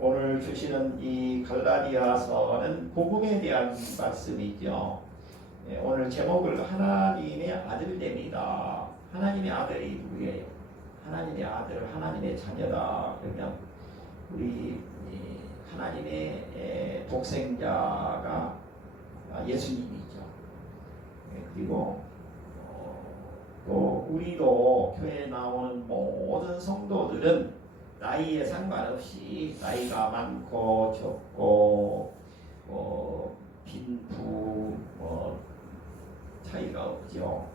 오늘 주시는 이 갈라디아서는 복음에 대한 말씀이죠. 오늘 제목을 하나님의 아들됨이다. 하나님의 아들이 누구예요? 하나님의 아들, 하나님의 자녀다. 그러면 우리 하나님의 독생자가 예수님이죠. 그리고 또 우리도 교회에 나오는 모든 성도들은 나이에 상관없이 나이가 많고 적고 빈부 차이가 없죠.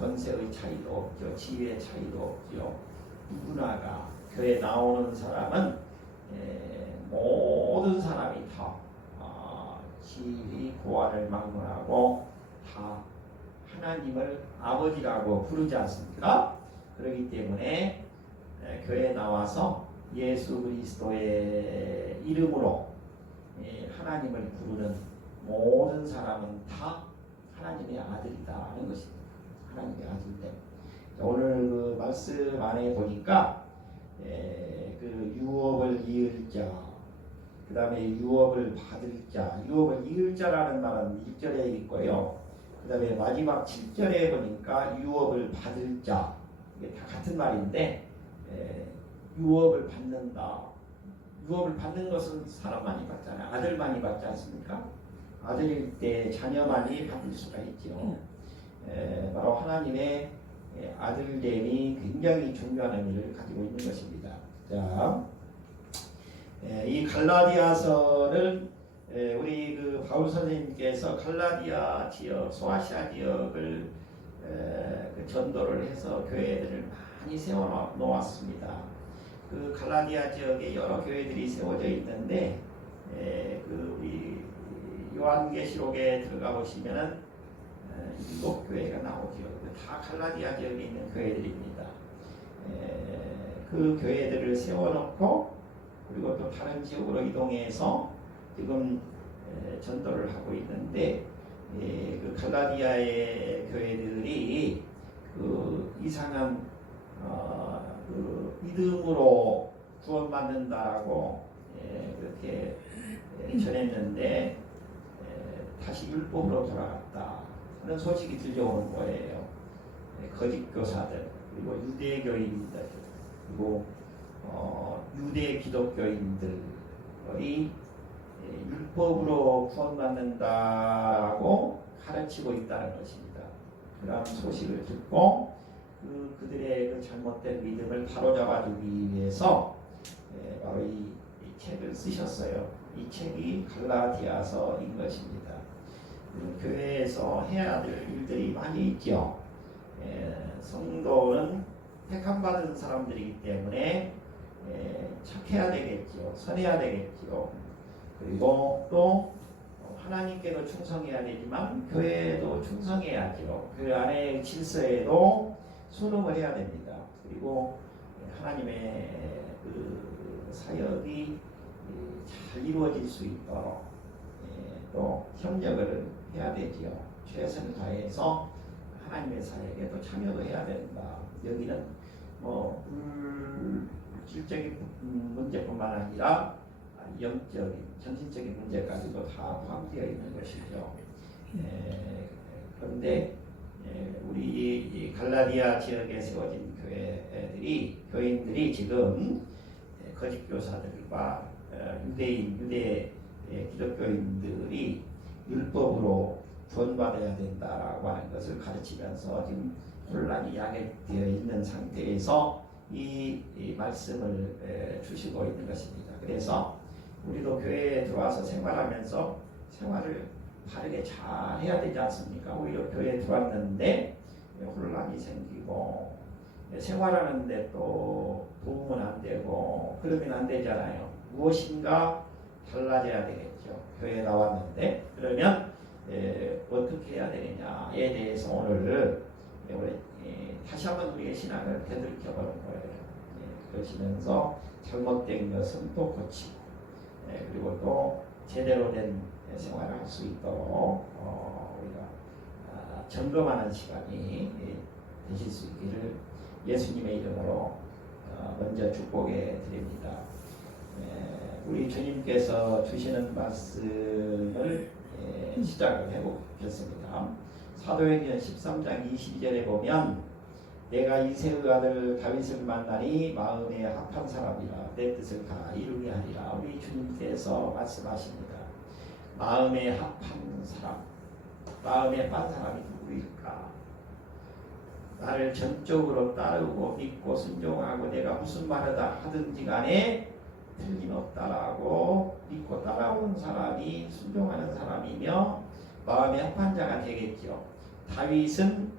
권세의 차이도 없죠. 지위의 차이도 없죠. 누구나가 교회에 나오는 사람은 모든 사람이 다 진리 구원을 막론하고 다 하나님을 아버지라고 부르지 않습니까? 그렇기 때문에 교회에 나와서 예수 그리스도의 이름으로 하나님을 부르는 모든 사람은 다 하나님의 아들이다 하는 것입니다. 하나님의 아들들. 오늘 그 말씀 안에 보니까 그 유업을 이을 자, 그 다음에 유업을 받을 자, 유업을 이을 자라는 말은 1절에 있고요. 그 다음에 마지막 7절에 보니까 유업을 받을 자, 이게 다 같은 말인데 유업을 받는다. 유업을 받는 것은 사람만이 받잖아요. 아들만이 받지 않습니까? 아들일 때 자녀만이 받을 수가 있죠. 바로 하나님의 아들됨이 굉장히 중요한 의미를 가지고 있는 것입니다. 자, 이 갈라디아서를 우리 그 바울 선생님께서 갈라디아 지역, 소아시아 지역을 그 전도를 해서 교회들을 많이 세워 놓았습니다. 그 갈라디아 지역에 여러 교회들이 세워져 있는데 그 우리 요한계시록에 들어가 보시면은 7교회가 나오죠. 다 갈라디아 지역에 있는 교회들입니다. 그 교회들을 세워놓고 그리고 또 다른 지역으로 이동해서 지금 전도를 하고 있는데 그 갈라디아의 교회들이 그 이상한 그 믿음으로 구원받는다라고 그렇게 전했는데 다시 율법으로 돌아갔다 하는 소식이 들려오는 거예요. 거짓 교사들 그리고 유대교인들 그리고 유대 기독교인들이 율법으로 구원받는다고 가르치고 있다는 것입니다. 그런 소식을 듣고 그들의 그 잘못된 믿음을 바로잡아주기 위해서 바로 이 책을 쓰셨어요. 이 책이 갈라디아서인 것입니다. 교회에서 해야 될 일들이 많이 있죠. 성도는 택함받은 사람들이기 때문에 착해야 되겠죠. 선해야 되겠죠. 그리고 또 하나님께도 충성해야 되지만 교회에도 충성해야죠. 교회 안의 질서에도 순응을 해야 됩니다. 그리고 하나님의 그 사역이 잘 이루어질 수 있도록 또 협력을 해야 되지요. 최선을 다해서 하나님의 사역에 또 참여도 해야 된다. 여기는 뭐 물질적인 문제뿐만 아니라 영적인, 정신적인 문제까지도 다 포함되어 있는 것이죠. 그런데 우리 갈라디아 지역에 세워진 교인들이 지금 거짓 교사들과 유대 기독교인들이 율법으로 구원받아야 된다라고 하는 것을 가르치면서 지금 혼란이 야기되어 있는 상태에서 이 말씀을 주시고 있는 것입니다. 그래서 우리도 교회에 들어와서 생활하면서 생활을 바르게 잘 해야 되지 않습니까? 오히려 교회에 들어왔는데 혼란이 생기고 생활하는데 또 도움은 안 되고 그러면 안 되잖아요. 무엇인가 달라져야 되겠죠. 교회에 나왔는데 그러면 어떻게 해야 되느냐에 대해서 오늘 다시 한번 우리의 신앙을 되돌이켜보는 거예요. 그러시면서 잘못된 것은 또 고치고 그리고 또 제대로 된 생활을 할 수 있도록 우리가 점검하는 시간이 되실 수 있기를 예수님의 이름으로 먼저 축복해 드립니다. 우리 주님께서 주시는 말씀을 시작을 해보겠습니다. 사도행전 13장 22절에 보면 내가 이새의 아들 다윗을 만나니 마음에 합한 사람이라 내 뜻을 다 이루게 하리라. 우리 주님께서 말씀하십니다. 마음에 합한 사람, 마음에 합한 사람이 누구일까? 나를 전적으로 따르고 믿고 순종하고 내가 무슨 말을 하든지 간에 틀림없다라고 믿고 따라오는 사람이 순종하는 사람이며 마음에 합한 자가 되겠죠. 다윗은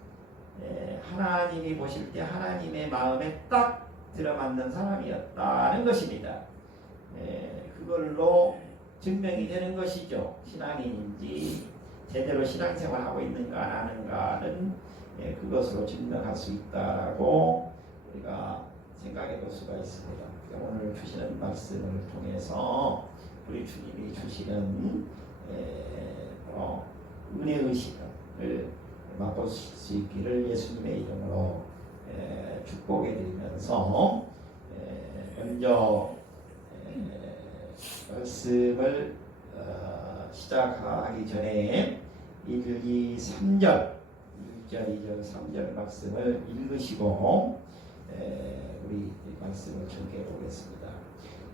하나님이 보실 때 하나님의 마음에 딱 들어맞는 사람이었다는 것입니다. 그걸로 증명이 되는 것이죠. 신앙인인지 제대로 신앙생활하고 있는가 안 하는가는 그것으로 증명할 수 있다라고 우리가 생각해 볼 수가 있습니다. 오늘 주시는 말씀을 통해서 우리 주님이 주시는 은혜의 시간을 맛보실 수 있기를 예수님의 이름으로 축복해 드리면서 먼저 말씀을 시작하기 전에 1, 2, 3절 1절, 2절, 3절 말씀을 읽으시고 우리 말씀을 전개해 보겠습니다.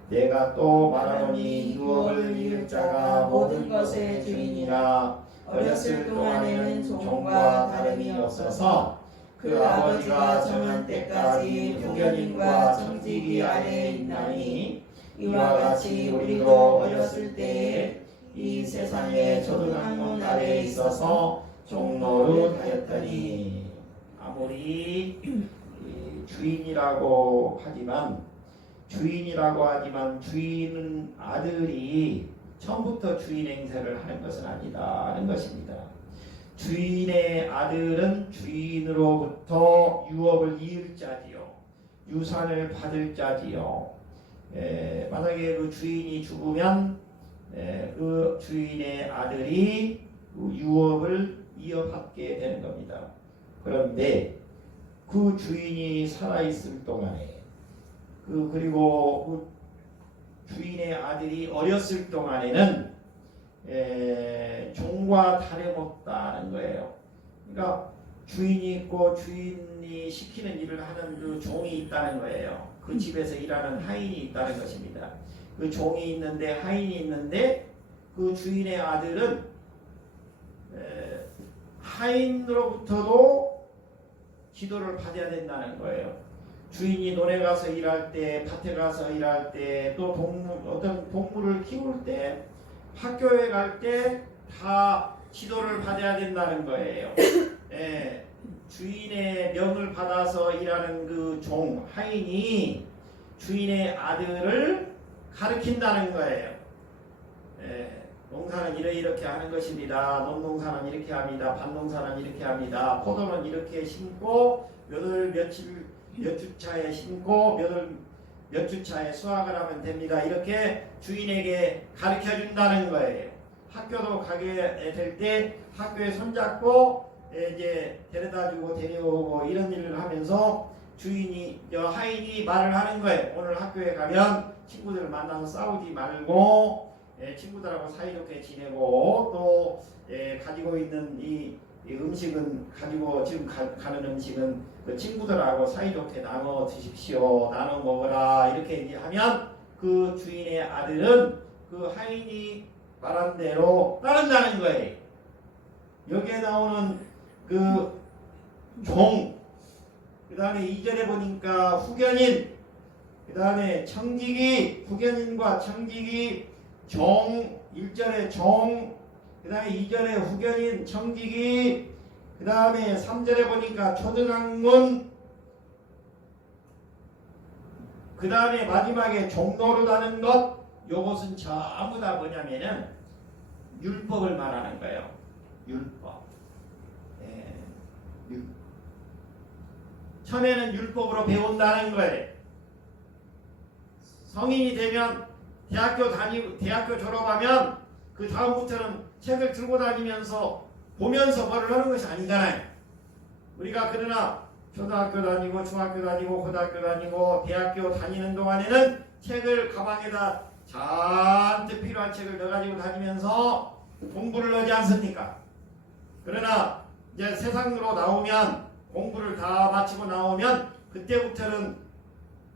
내가 또 말하노니 유업을 이을 자가 모든 것의 주인이라 어렸을 동안에는 종과 다름이 없어서 그 아버지가 정한 때까지 후견인과 청지기 아래에 있나니 이와 같이 우리도 어렸을 때에 이 세상의 초등학문 아래에 있어서 종노릇 하였더니 아무리 주인이라고 하지만 주인은 아들이 처음부터 주인 행세를 하는 것은 아니다는 것입니다. 주인의 아들은 주인으로부터 유업을 이을 자지요. 유산을 받을 자지요. 만약에 그 주인이 죽으면 그 주인의 아들이 그 유업을 이어받게 되는 겁니다. 그런데 그 주인이 살아있을 동안에 그리고 그 주인의 아들이 어렸을 동안에는 종과 다름없다는 거예요. 그러니까 주인이 있고 주인이 시키는 일을 하는 그 종이 있다는 거예요. 그 집에서 일하는 하인이 있다는 것입니다. 그 종이 있는데 하인이 있는데 그 주인의 아들은 하인으로부터도 지도를 받아야 된다는 거예요. 주인이 논에 가서 일할 때, 밭에 가서 일할 때, 또 어떤 동물을 키울 때, 학교에 갈 때 다 지도를 받아야 된다는 거예요. 주인의 명을 받아서 일하는 그 종, 하인이 주인의 아들을 가르친다는 거예요. 농사는 이렇게 하는 것입니다. 농농사는 이렇게 합니다. 밭농사는 이렇게 합니다. 포도는 이렇게 심고 몇 주차에 심고 몇 주차에 수확을 하면 됩니다. 이렇게 주인에게 가르쳐 준다는 거예요. 학교도 가게 될 때 학교에 손잡고 이제 데려다주고 데려오고 이런 일을 하면서 하인이 말을 하는 거예요. 오늘 학교에 가면 친구들을 만나서 싸우지 말고 친구들하고 사이좋게 지내고 또 가지고 있는 이 음식은 지금 가는 음식은 그 친구들하고 사이좋게 나눠 드십시오. 나눠 먹어라. 이렇게 얘기하면 그 주인의 아들은 그 하인이 말한 대로 따른다는 거예요. 여기에 나오는 그 종, 그 다음에 2절에 보니까 후견인, 그 다음에 청지기, 후견인과 청지기, 종, 1절에 종, 그 다음에 2절에 후견인, 청지기, 그 다음에 3절에 보니까 초등학문, 그 다음에 마지막에 종노릇하는 것, 요것은 전부 다 뭐냐면은 율법을 말하는 거예요. 율법. 처음에는 율법으로 배운다는 거예요. 성인이 되면 대학교 졸업하면 그 다음부터는 책을 들고 다니면서 보면서 뭐를 하는 것이 아니잖아요. 우리가 그러나 초등학교 다니고 중학교 다니고 고등학교 다니고 대학교 다니는 동안에는 책을 가방에다 잔뜩 필요한 책을 넣어가지고 다니면서 공부를 하지 않습니까? 그러나 이제 세상으로 나오면 공부를 다 마치고 나오면 그때부터는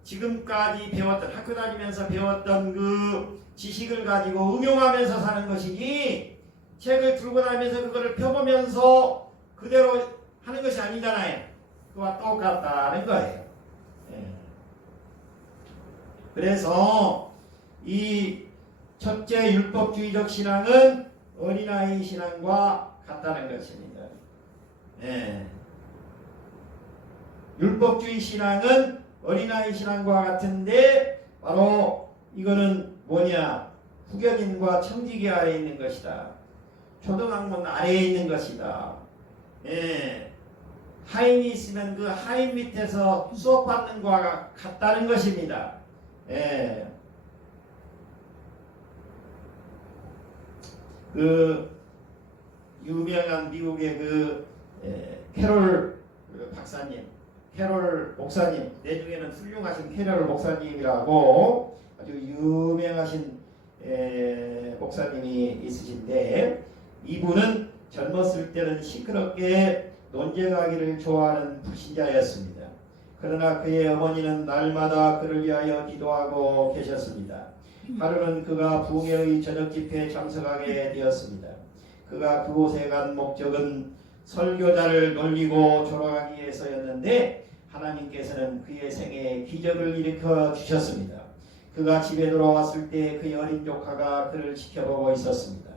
지금까지 배웠던 학교 다니면서 배웠던 그 지식을 가지고 응용하면서 사는 것이지 책을 들고 다니면서 그거를 펴보면서 그대로 하는 것이 아니잖아요. 그와 똑같다는 거예요. 예. 그래서 이 첫째 율법주의적 신앙은 어린아이 신앙과 같다는 것입니다. 예. 율법주의 신앙은 어린아이 신앙과 같은데 바로 이거는 뭐냐? 후견인과 청지기 아래에 있는 것이다. 초등학문 아래에 있는 것이다. 예. 하인이 있으면 그 하인 밑에서 수업받는 것과 같다는 것입니다. 예. 그 유명한 미국의 그 캐롤 박사님, 캐롤 목사님, 내 중에는 훌륭하신 캐롤 목사님이라고 아주 유명하신 목사님이 있으신데 이분은 젊었을 때는 시끄럽게 논쟁하기를 좋아하는 불신자였습니다. 그러나 그의 어머니는 날마다 그를 위하여 기도하고 계셨습니다. 하루는 그가 부흥회의 저녁 집회에 참석하게 되었습니다. 그가 그곳에 간 목적은 설교자를 놀리고 조롱하기 위해서였는데 하나님께서는 그의 생애에 기적을 일으켜 주셨습니다. 그가 집에 돌아왔을 때 그의 어린 조카가 그를 지켜보고 있었습니다.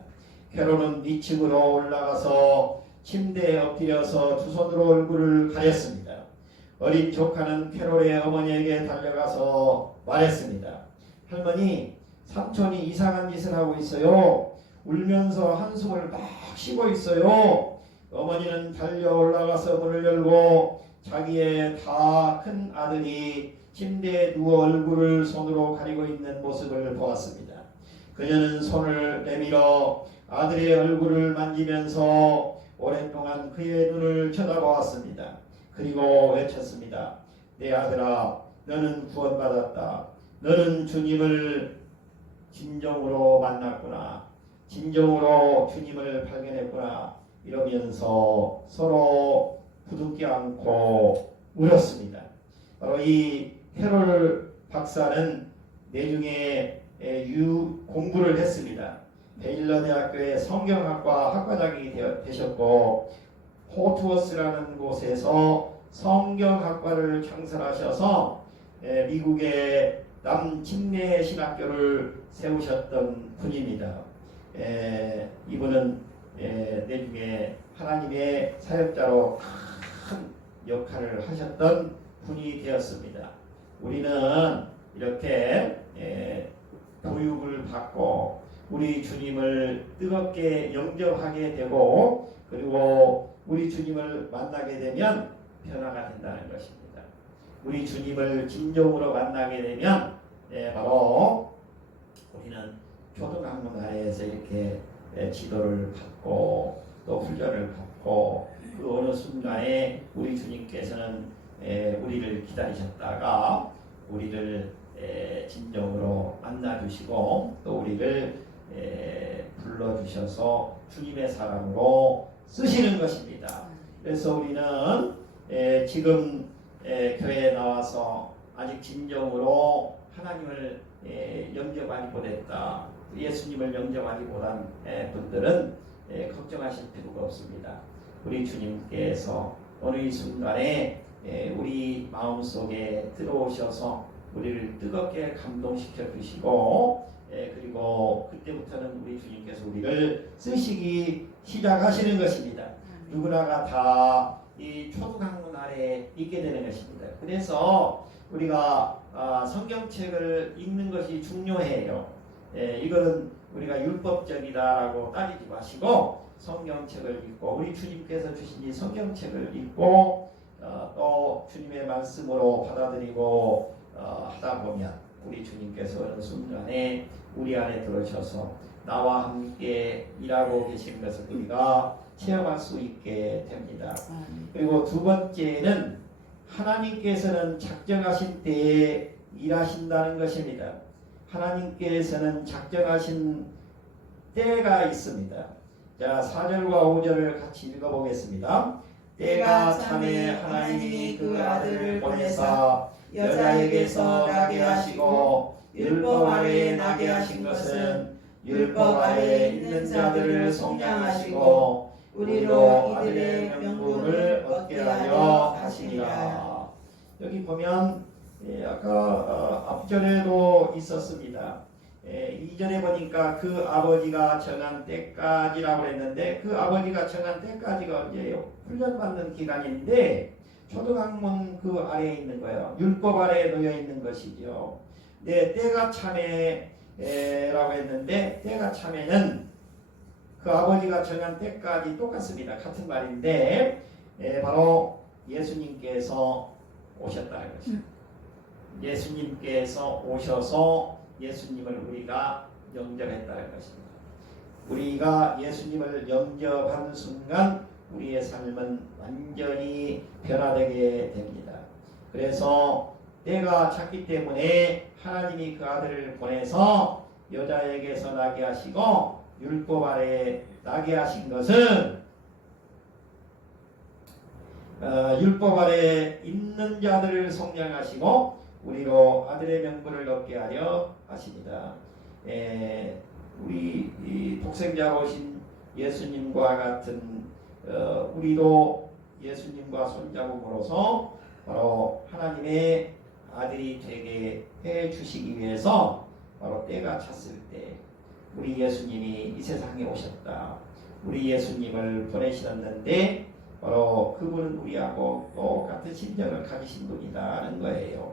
캐롤은 2층으로 올라가서 침대에 엎드려서 두 손으로 얼굴을 가렸습니다. 어린 조카는 캐롤의 어머니에게 달려가서 말했습니다. 할머니, 삼촌이 이상한 짓을 하고 있어요. 울면서 한숨을 막 쉬고 있어요. 어머니는 달려 올라가서 문을 열고 자기의 다 큰 아들이 침대에 누워 얼굴을 손으로 가리고 있는 모습을 보았습니다. 그녀는 손을 내밀어 아들의 얼굴을 만지면서 오랫동안 그의 눈을 쳐다보았습니다. 그리고 외쳤습니다. 내 아들아, 너는 구원받았다. 너는 주님을 진정으로 만났구나. 진정으로 주님을 발견했구나. 이러면서 서로 부둥켜 안고 울었습니다. 바로 이 캐롤 박사는 내중에 공부를 했습니다. 베일러 대학교의 성경학과 학과장이 되셨고 호트워스라는 곳에서 성경학과를 창설하셔서 미국의 남침례 신학교를 세우셨던 분입니다. 이분은 내중에 하나님의 사역자로 큰 역할을 하셨던 분이 되었습니다. 우리는 이렇게 교육을 받고 우리 주님을 뜨겁게 영접하게 되고 그리고 우리 주님을 만나게 되면 변화가 된다는 것입니다. 우리 주님을 진정으로 만나게 되면 바로 우리는 초등학문 아래에서 이렇게 지도를 받고 또 훈련을 받고 그 어느 순간에 우리 주님께서는 우리를 기다리셨다가 우리를 진정으로 만나주시고 또 우리를 불러주셔서 주님의 사람으로 쓰시는 것입니다. 그래서 우리는 지금 교회에 나와서 아직 진정으로 하나님을 영접하지 못했다. 예수님을 영접하지 못한 분들은 걱정하실 필요가 없습니다. 우리 주님께서 어느 이 순간에 우리 마음속에 들어오셔서 우리를 뜨겁게 감동시켜 주시고 그리고 그때부터는 우리 주님께서 우리를 쓰시기 시작하시는 것입니다. 누구나가 다 이 초등학문 아래에 있게 되는 것입니다. 그래서 우리가 성경책을 읽는 것이 중요해요. 이거는 우리가 율법적이다라고 따지지 마시고 성경책을 읽고 우리 주님께서 주신 이 성경책을 읽고 또 주님의 말씀으로 받아들이고 하다 보면 우리 주님께서 어느 순간에 우리 안에 들어오셔서 나와 함께 일하고 계신 것을 우리가 체험할 수 있게 됩니다. 그리고 두 번째는 하나님께서는 작정하신 때에 일하신다는 것입니다. 하나님께서는 작정하신 때가 있습니다. 자, 4절과 5절을 같이 읽어보겠습니다. 때가 참에 하나님이 그 아들을 보내사 여자에게서 나게 하시고 율법 아래에 나게 하신 것은 율법 아래에 있는 자들을 속량하시고 우리로 이들의 명분을 얻게 하려 하시니라. 여기 보면 아까 앞절에도 있었습니다. 2절에 보니까 그 아버지가 정한 때까지라고 했는데 그 아버지가 정한 때까지가 언제예요? 훈련받는 기간인데 초등학문 그 아래에 있는 거예요. 율법 아래에 놓여 있는 것이죠. 네, 때가 참에라고 했는데 때가 참에는 그 아버지가 정한 때까지 똑같습니다. 같은 말인데 바로 예수님께서 오셨다는 것입니다. 예수님께서 오셔서 예수님을 우리가 영접했다는 것입니다. 우리가 예수님을 영접한 순간 우리의 삶은 완전히 변화되게 됩니다. 그래서 때가 찼기 때문에 하나님이 그 아들을 보내서 여자에게서 나게 하시고 율법 아래에 나게 하신 것은 율법 아래에 있는 자들을 속량하시고 우리로 아들의 명분을 얻게 하려 하십니다. 우리 독생자로 오신 예수님과 같은 우리도 예수님과 손잡음으로써 바로 하나님의 아들이 되게 해 주시기 위해서 바로 때가 찼을 때 우리 예수님이 이 세상에 오셨다. 우리 예수님을 보내셨는데 바로 그분은 우리하고 똑같은 심정을 가지신 분이라는 거예요.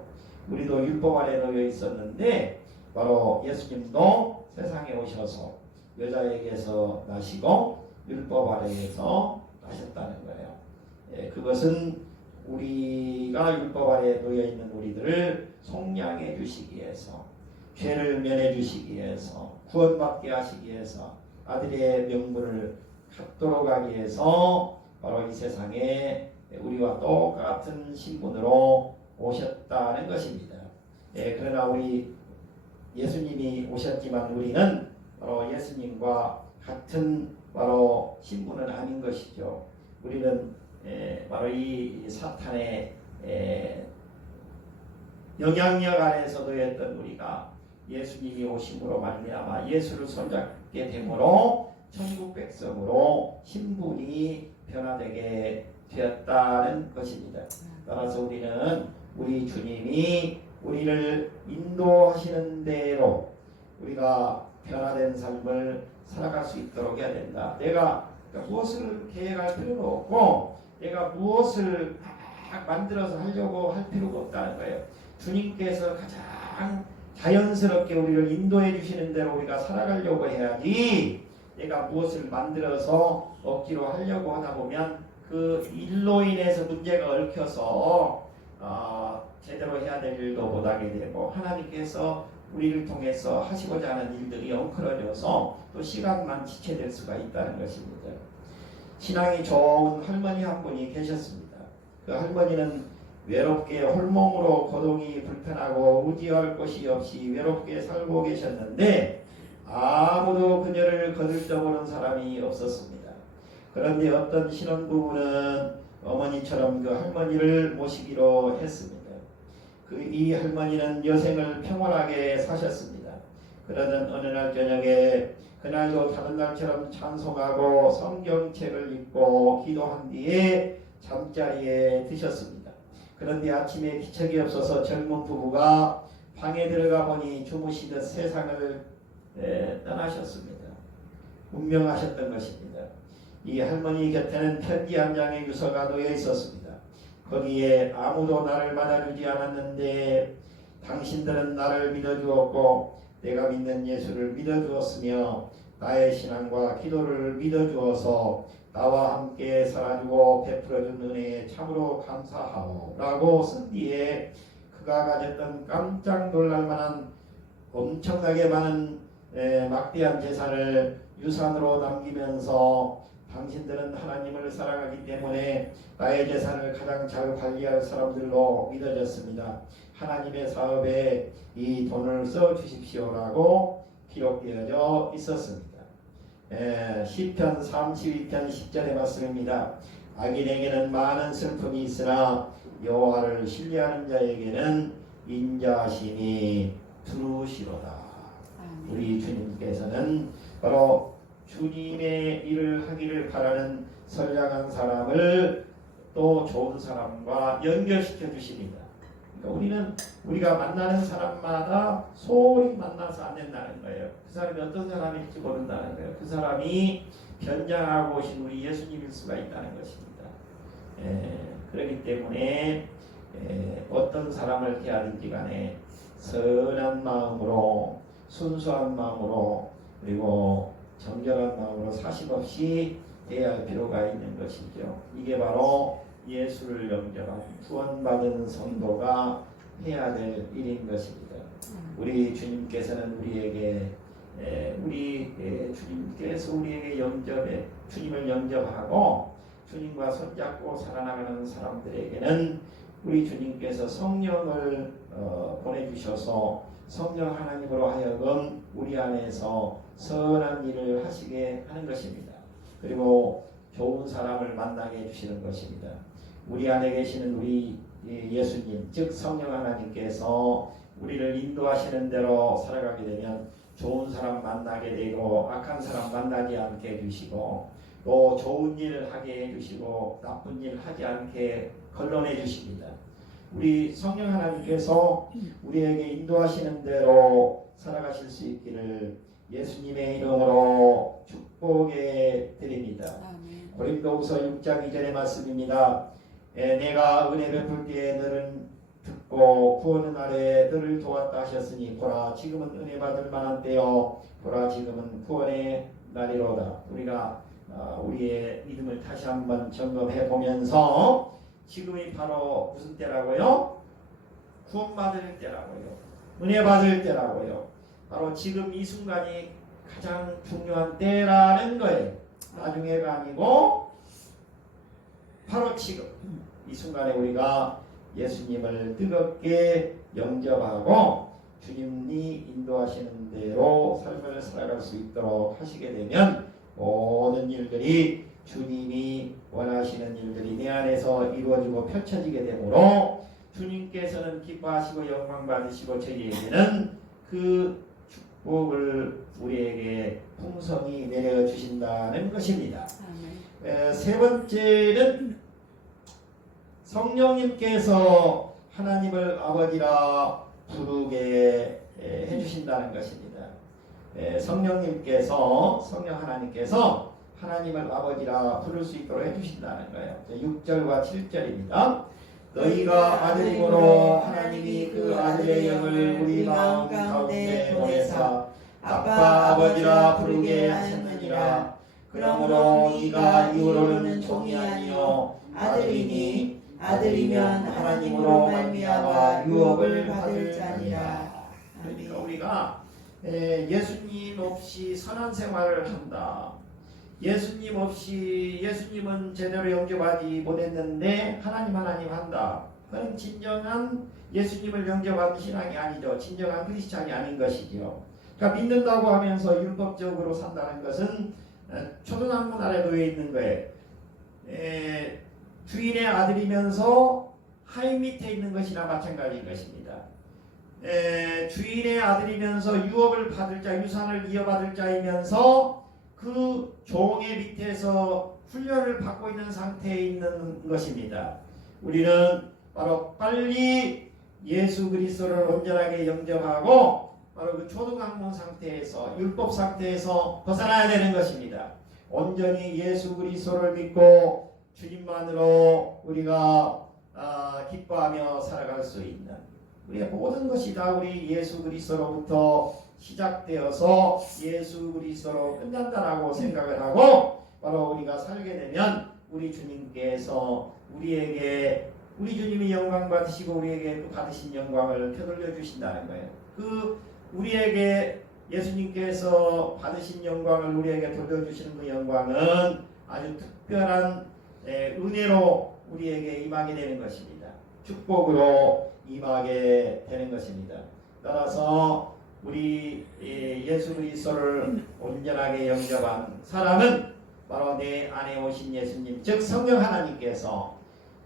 우리도 율법 아래 놓여 있었는데 바로 예수님도 세상에 오셔서 여자에게서 나시고 율법 아래에서 나셨다는 거예요. 그것은 우리가 율법 아래에 놓여 있는 우리들을 속량해 주시기 위해서 죄를 면해 주시기 위해서 구원받게 하시기 위해서 아들의 명분을 갖도록 하기 위해서 바로 이 세상에 우리와 똑같은 신분으로 오셨다는 것입니다. 그러나 우리 예수님이 오셨지만 우리는 바로 예수님과 같은 바로 신분은 아닌 것이죠. 우리는 바로 이 사탄의 영향력 아래서 놓였던 우리가 예수님이 오심으로 말미암아 예수를 손잡게 되므로 천국 백성으로 신분이 변화되게 되었다는 것입니다. 따라서 우리는 우리 주님이 우리를 인도하시는 대로 우리가 변화된 삶을 살아갈 수 있도록 해야 된다. 내가 무엇을 계획할 필요도 없고 내가 무엇을 막 만들어서 하려고 할 필요가 없다는 거예요. 주님께서 가장 자연스럽게 우리를 인도해 주시는 대로 우리가 살아가려고 해야지 내가 무엇을 만들어서 억지로 하려고 하다 보면 그 일로 인해서 문제가 얽혀서 제대로 해야 될 일도 못하게 되고 하나님께서 우리를 통해서 하시고자 하는 일들이 엉클어져서 또 시간만 지체될 수가 있다는 것입니다. 신앙이 좋은 할머니 한 분이 계셨습니다. 그 할머니는 외롭게 홀몸으로 거동이 불편하고 의지할 곳이 없이 외롭게 살고 계셨는데 아무도 그녀를 거들떠보는 사람이 없었습니다. 그런데 어떤 신혼부부는 어머니처럼 그 할머니를 모시기로 했습니다. 이 할머니는 여생을 평온하게 사셨습니다. 그러던 어느 날 저녁에 그날도 다른 날처럼 찬송하고 성경책을 읽고 기도한 뒤에 잠자리에 드셨습니다. 그런데 아침에 기척이 없어서 젊은 부부가 방에 들어가 보니 주무시듯 세상을 떠나셨습니다. 운명하셨던 것입니다. 이 할머니 곁에는 편지 한 장의 유서가 놓여 있었습니다. 거기에 아무도 나를 맞아주지 않았는데 당신들은 나를 믿어주었고 내가 믿는 예수를 믿어주었으며 나의 신앙과 기도를 믿어주어서 나와 함께 살아주고 베풀어준 은혜에 참으로 감사하오 라고 쓴 뒤에 그가 가졌던 깜짝 놀랄만한 엄청나게 많은 막대한 재산을 유산으로 남기면서 당신들은 하나님을 사랑하기 때문에 나의 재산을 가장 잘 관리할 사람들로 믿어졌습니다. 하나님의 사업에 이 돈을 써 주십시오라고 기록되어져 있었습니다. 시편 32편 10절의 말씀입니다. 악인에게는 많은 슬픔이 있으나 여호와를 신뢰하는 자에게는 인자심이 두루시로다. 우리 주님께서는 바로 주님의 일을 하기를 바라는 선량한 사람을 또 좋은 사람과 연결시켜 주십니다. 그러니까 우리가 만나는 사람마다 소홀히 만나서 안 된다는 거예요. 그 사람이 어떤 사람일지 모른다는 거예요. 그 사람이 변장하고 오신 우리 예수님일 수가 있다는 것입니다. 그렇기 때문에 어떤 사람을 대하든지 간에 선한 마음으로, 순수한 마음으로, 그리고 정결한 마음으로 사심 없이 대할 필요가 있는 것이죠. 이게 바로 예수를 영접한 구원받은 성도가 해야 될 일인 것입니다. 우리 주님께서는 우리에게 주님께서 우리에게 주님을 영접하고 주님과 손잡고 살아나가는 사람들에게는 우리 주님께서 성령을 보내주셔서 성령 하나님으로 하여금 우리 안에서 선한 일을 하시게 하는 것입니다. 그리고 좋은 사람을 만나게 해주시는 것입니다. 우리 안에 계시는 우리 예수님, 즉 성령 하나님께서 우리를 인도하시는 대로 살아가게 되면 좋은 사람 만나게 되고 악한 사람 만나지 않게 해주시고 또 좋은 일을 하게 해주시고 나쁜 일 하지 않게 걸러내 주십니다. 우리 성령 하나님께서 우리에게 인도하시는 대로 살아가실 수 있기를 예수님의 이름으로 축복해 드립니다. 고린도후서 6장 2절의 말씀입니다. 내가 은혜 베풀 때에 너는 듣고 구원의 날에 너를 도왔다 하셨으니 보라 지금은 은혜 받을 만한 때요 보라 지금은 구원의 날이로다. 우리가 우리의 믿음을 다시 한번 점검해 보면서 지금이 바로 무슨 때라고요? 구원받을 때라고요. 은혜 받을 때라고요. 바로 지금 이 순간이 가장 중요한 때라는 거예요. 나중에가 아니고 바로 지금 이 순간에 우리가 예수님을 뜨겁게 영접하고 주님이 인도하시는 대로 삶을 살아갈 수 있도록 하시게 되면 모든 일들이 주님이 원하시는 일들이 내 안에서 이루어지고 펼쳐지게 되므로 주님께서는 기뻐하시고 영광 받으시고 저희에게는 그 축복을 우리에게 풍성히 내려주신다는 것입니다. 세 번째는 성령님께서 하나님을 아버지라 부르게 해주신다는 것입니다. 성령 하나님께서 하나님을 아버지라 부를 수 있도록 해주신다는 거예요. 6절과 7절입니다. 너희가 아들임으로 하나님이 그 아들의 영을 우리 마음 가운데 보내사 아빠 아버지라 부르게 하셨느니라. 그러므로 네가 이후로는 종이 아니요 아들이니 아들이면 하나님으로 말미암아 유업을 받을 자니라. 그러니까 우리가 예수님 없이 선한 생활을 한다. 예수님은 제대로 영접하지 못했는데 하나님 한다. 그건 진정한 예수님을 영접하는 신앙이 아니죠. 진정한 크리스찬이 아닌 것이죠. 그러니까 믿는다고 하면서 율법적으로 산다는 것은 초등학문 아래 놓여 있는 거예요. 주인의 아들이면서 하인 밑에 있는 것이나 마찬가지인 것입니다. 주인의 아들이면서 유업을 받을 자, 유산을 이어받을 자이면서 그 종의 밑에서 훈련을 받고 있는 상태에 있는 것입니다. 우리는 바로 빨리 예수 그리스도를 온전하게 영접하고 바로 그 초등학문 상태에서 율법 상태에서 벗어나야 되는 것입니다. 온전히 예수 그리스도를 믿고 주님만으로 우리가 기뻐하며 살아갈 수 있는 우리의 모든 것이 다 우리 예수 그리스도로부터 시작되어서 예수 그리스도로 끝난다라고 생각을 하고 바로 우리가 살게 되면 우리 주님께서 우리에게 우리 주님이 영광 받으시고 우리에게 그 받으신 영광을 되돌려 주신다는 거예요. 그 우리에게 예수님께서 받으신 영광을 우리에게 돌려주시는 그 영광은 아주 특별한 은혜로 우리에게 임하게 되는 것입니다. 축복으로 임하게 되는 것입니다. 따라서 우리 예수 그리스도를 온전하게 영접한 사람은 바로 내 안에 오신 예수님, 즉 성령 하나님께서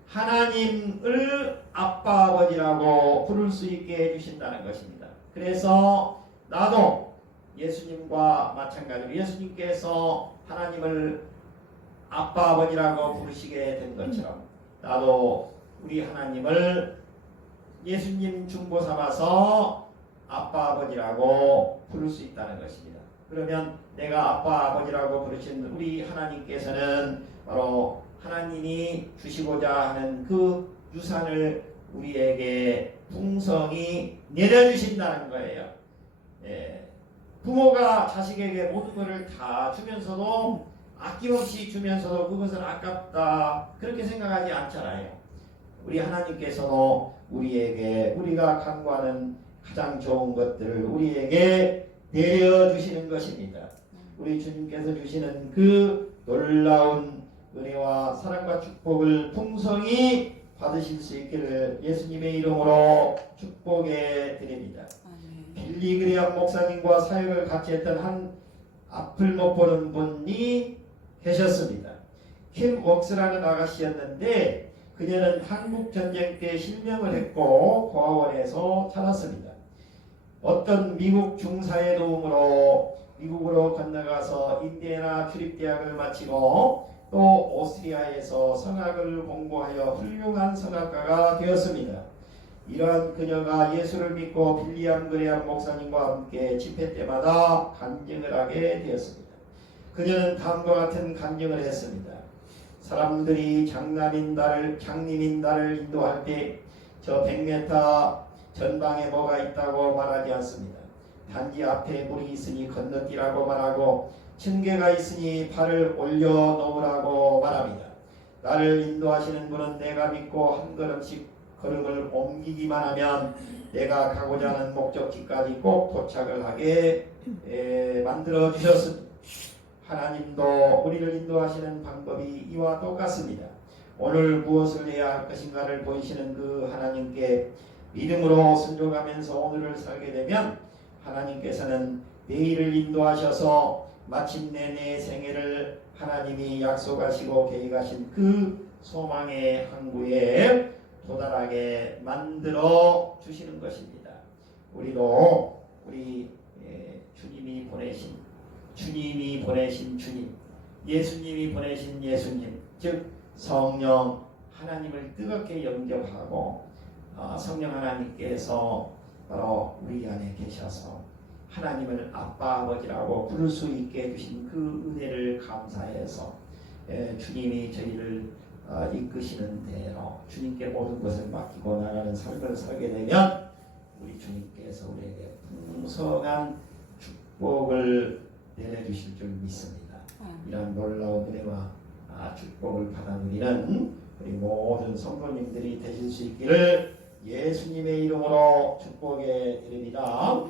하나님을 아빠 아버지라고 부를 수 있게 해주신다는 것입니다. 그래서 나도 예수님과 마찬가지로 예수님께서 하나님을 아빠 아버지라고 부르시게 된 것처럼 나도 우리 하나님을 예수님 중보 삼아서 아빠 아버지라고 부를 수 있다는 것입니다. 그러면 내가 아빠 아버지라고 부르신 우리 하나님께서는 바로 하나님이 주시고자 하는 그 유산을 우리에게 풍성히 내려주신다는 거예요. 부모가 자식에게 모든 것을 다 주면서도 아낌없이 주면서도 그것은 아깝다 그렇게 생각하지 않잖아요. 우리 하나님께서도 우리에게 우리가 간구하는 가장 좋은 것들을 우리에게 내려주시는 것입니다. 우리 주님께서 주시는 그 놀라운 은혜와 사랑과 축복을 풍성히 받으실 수 있기를 예수님의 이름으로 축복해 드립니다. 빌리 그레이엄 목사님과 사역을 같이 했던 한 앞을 못 보는 분이 계셨습니다. 킴 웍스라는 아가씨였는데 그녀는 한국 전쟁 때 실명을 했고 고아원에서 자랐습니다. 어떤 미국 중사의 도움으로 미국으로 건너가서 인디애나 주립대학을 마치고 또 오스트리아에서 성악을 공부하여 훌륭한 성악가가 되었습니다. 이러한 그녀가 예수를 믿고 빌리엄 그레이엄 목사님과 함께 집회 때마다 간증을 하게 되었습니다. 그녀는 다음과 같은 간증을 했습니다. 사람들이 장님인 나를 인도할 때 저 100m 전방에 뭐가 있다고 말하지 않습니다. 단지 앞에 물이 있으니 건너뛰라고 말하고 층계가 있으니 발을 올려놓으라고 말합니다. 나를 인도하시는 분은 내가 믿고 한 걸음씩 걸음을 옮기기만 하면 내가 가고자 하는 목적지까지 꼭 도착을 하게 만들어 주셨습니다. 하나님도 우리를 인도하시는 방법이 이와 똑같습니다. 오늘 무엇을 해야 할 것인가를 보이시는 그 하나님께 믿음으로 순종하면서 오늘을 살게 되면 하나님께서는 내일을 인도하셔서 마침내 내 생애를 하나님이 약속하시고 계획하신 그 소망의 항구에 도달하게 만들어 주시는 것입니다. 우리도 우리 주님이 보내신 주님, 예수님이 보내신 예수님, 즉 성령 하나님을 뜨겁게 영접하고 성령 하나님께서 바로 우리 안에 계셔서 하나님을 아빠 아버지라고 부를 수 있게 해주신 그 은혜를 감사해서 주님이 저희를 이끄시는 대로 주님께 모든 것을 맡기고 나가는 삶을 살게 되면 우리 주님께서 우리에게 풍성한 축복을 내려주실 줄 믿습니다. 이런 놀라운 은혜와 축복을 받아 누리는 우리 모든 성도님들이 되실 수 있기를 예수님의 이름으로 축복해 드립니다.